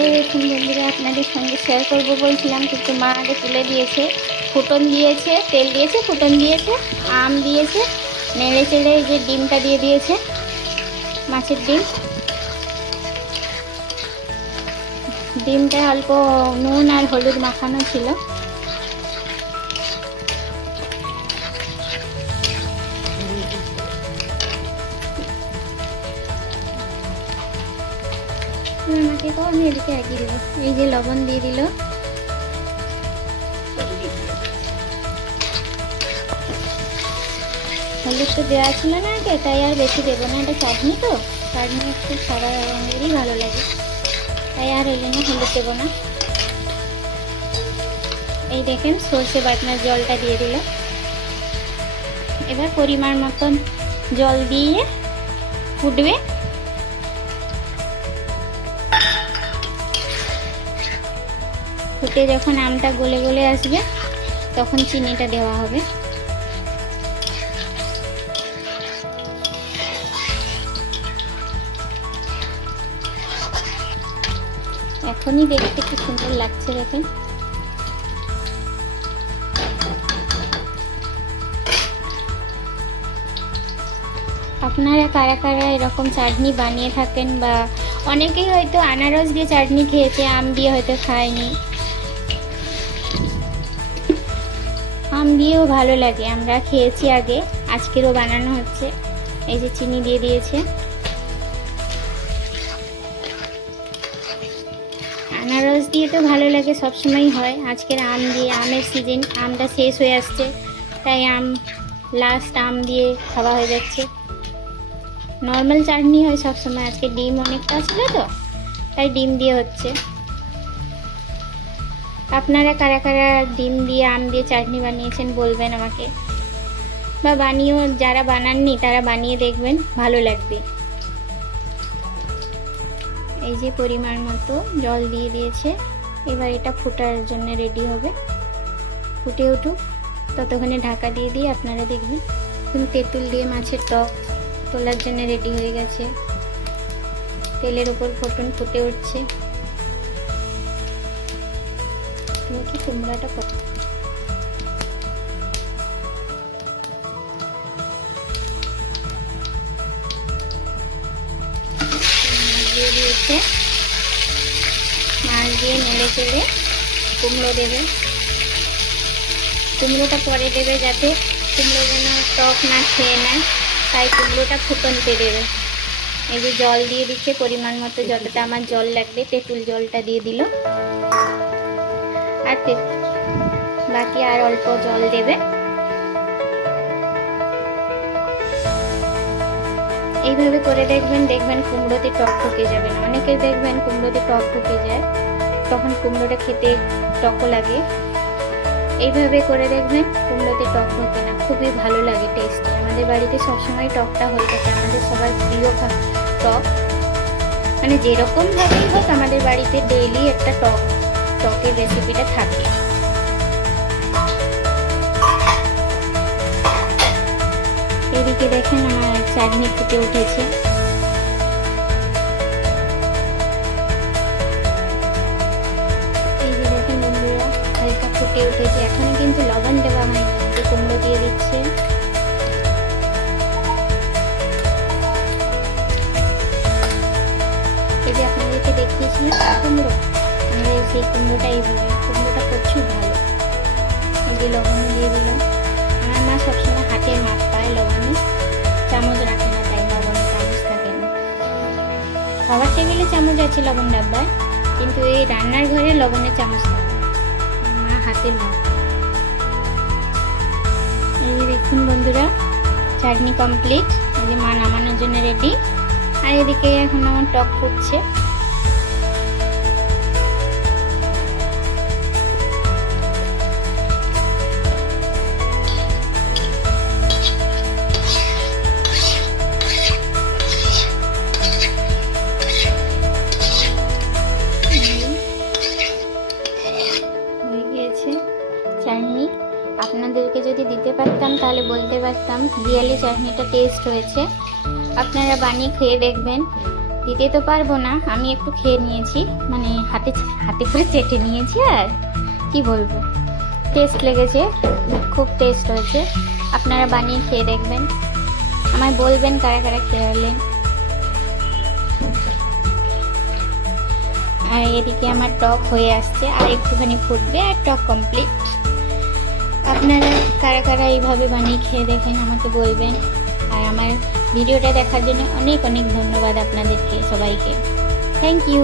এই দেখুন বন্ধুরা, আপনাদের সঙ্গে শেয়ার করবো বলছিলাম, কিন্তু মা আগে তুলে দিয়েছে। ফুটন দিয়েছে, তেল দিয়েছে, ফুটন দিয়েছে, আম দিয়েছে, নেড়ে চেড়ে এই যে ডিমটা দিয়ে দিয়েছে, মাছের ডিম। ডিমটা অল্প নুন আর হলুদ মাখানো ছিল। আমাকে তো আমি এদিকে এগিয়ে দেবো। এই যে লবণ দিয়ে দিল। হলুদ তো দেওয়া ছিল না আগে, তাই আর বেশি দেবো না। এটা চাটনি তো, চাটনি একটু সাদা রঙেরই ভালো লাগে, তাই আর ওই জন্য হলুদ দেবো না। এই দেখেন সর্ষে বাটনার জলটা দিয়ে দিল। এবার পরিমাণ মতন জল দিয়ে ফুটবে। ফুটে যখন আমটা গলে গলে আসবে, তখন চিনিটা দেওয়া হবে। এখনই দেখতে কি সুন্দর লাগছে দেখেন। আপনারা কারা কারা এরকম চাটনি বানিয়ে থাকেন, বা অনেকেই হয়তো আনারস দিয়ে চাটনি খেয়েছে, আম দিয়ে হয়তো খায়নি। আম দিয়েও ভালো লাগে, আমরা খেয়েছি আগে, আজকেরও বানানো হচ্ছে। এই যে চিনি দিয়ে দিয়েছে। আনারস দিয়ে তো ভালো লাগে, সবসময় হয়। আজকের আম দিয়ে, আমের সিজন, আমটা শেষ হয়ে আসছে, তাই আম লাস্ট আম দিয়ে খাওয়া হয়ে যাচ্ছে। নর্মাল চাটনি হয় সবসময়, আজকে ডিম অনেকটা ছিল তো, তাই ডিম দিয়ে হচ্ছে। আপনারা কারা কারা ডিম দিয়ে, আম দিয়ে চাটনি বানিয়েছেন বলবেন আমাকে, বা বানিয়েও যারা বানাননি তারা বানিয়ে দেখবেন, ভালো লাগবে। এই যে পরিমাণ মতো জল দিয়ে দিয়েছে। এবার এটা ফোটার জন্য রেডি হবে। ফুটে উঠুক, ততক্ষণে ঢাকা দিয়ে দিয়ে আপনারা দেখবেন। তেঁতুল দিয়ে মাছের টক তোলার জন্য রেডি হয়ে গেছে। তেলের উপর ফোটন ফুটে উঠছে। দেখি কুমড়াটা কত দিয়ে দিয়েছে। মাছ দিয়ে নেড়ে চেড়ে কুমড়ো দেবে। কুমড়োটা পরে দেবে, যাতে কুমড়ো যেন টক না খেয়ে নেয়, তাই কুমড়োটা ফুটনতে দেবে। এই যে জল দিয়ে দিচ্ছে পরিমাণ মতো, যতটা আমার জল লাগবে। তেঁতুল জলটা দিয়ে দিল, আর বাকি আর অল্প জল দেবে। এইভাবে করে দেখবেন, দেখবেন কুমড়োতে টক ঢুকে যাবে না। অনেকের দেখবেন কুমড়োতে টক ঢুকে যায়, তখন কুমড়োটা খেতে টকও লাগে। এইভাবে করে দেখবেন কুমড়োতে টক ঢোকে না, খুবই ভালো লাগে টেস্ট। আমাদের বাড়িতে সবসময় টকটা হয়ে থাকে, আমাদের সবার প্রিয় টক। মানে যেরকম ভাবেই হোক, আমাদের বাড়িতে ডেইলি একটা টকের রেসিপিটা থাকে। এদিকে দেখেন আমার চাটনি ফুটে উঠেছে। এই যে দেখেন বন্ধুরা, হালকা ফুটে উঠেছে। এখনো কিন্তু লবণ দেওয়া হয়নি, কুমড়ো দিয়ে দিচ্ছে। এই যে আপনাদেরকে দেখিয়েছিলাম কুমড়ো, আমরা সেই কুমড়োটা এইভাবে, কুমড়োটা প্রচুর ভালো। এই যে লবণ দিয়ে দিল। আমার মা সবসময় হাতের মাপ পায় লবণে, চামচ রাখে না, তাই লবণে চামচ থাকে না। খাবার টেবিলে চামচ আছে লবণ ডাব্বায়, কিন্তু এই রান্নার ঘরে লবণের চামচ থাকে, মা হাতের মাপ। এই যে দেখুন বন্ধুরা, চাটনি কমপ্লিট। এই যে মা নামানোর জন্য রেডি। আর এদিকে এখন আমার টক ফুটছে। চাটনি আপনাদেরকে যদি দিতে পারতাম, তাহলে বলতে পারতাম রিয়েলি চাটনিটা টেস্ট হয়েছে। আপনারা বানিয়ে খেয়ে দেখবেন, দিতে তো পারবো না, আমি একটু খেয়ে নিয়েছি, মানে হাতে হাতে করে চেটে নিয়েছি। আর কি বলবো, টেস্ট লেগেছে, খুব টেস্ট হয়েছে। আপনারা বানিয়ে খেয়ে দেখবেন, আমায় বলবেন কারা কারা খেয়ে এলেন। আর এদিকে আমার টক হয়ে আসছে, আর একটুখানি ফুটবে আর টক কমপ্লিট। আপনারা কারা কারা এইভাবে বানিয়ে খেয়ে দেখেন আমাকে বলবেন। আর আমার ভিডিওটা দেখার জন্য অনেক অনেক ধন্যবাদ আপনাদেরকে সবাইকে। Thank you.